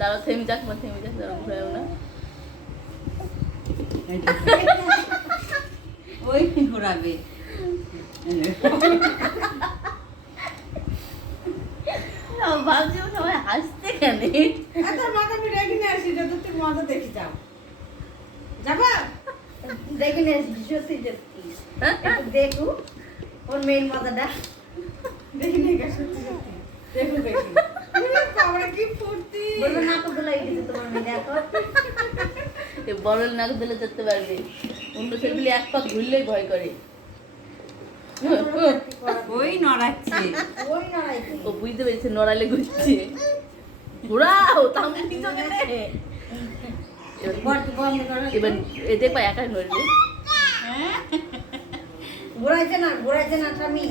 তারা থেমে যাক তারা ঘুরায় না ওই ঘোরাবে ভাবছি সবাই হাসতে কেন আমি রেখে নিয়ে আসি যত তুই মজা দেখি যাও যাবা দেখে নিয়ে আসবি সত্যি সত্যি দেখু ওর মেন মজাটা দেখি নিয়ে গেছে সত্যি সত্যি দেখো দেখি বাবা কি ফুর্তি বলবো না তো বলে দিতে তোমার মেয়ে দেখো বড় নাক দিলে দেখতে পারবে অন্য ছেলেগুলি এক পা ঘুরলেই ভয় করে ওই নড়াচ্ছে ওই নড়াইছে ও বুঝতে পেরেছে নড়ালে ঘুরছে ঘুরাও তাহলে পিছনে বন্ধ করো এবার এতে পা একাই নড়বে ঘোরাইছে না স্বামী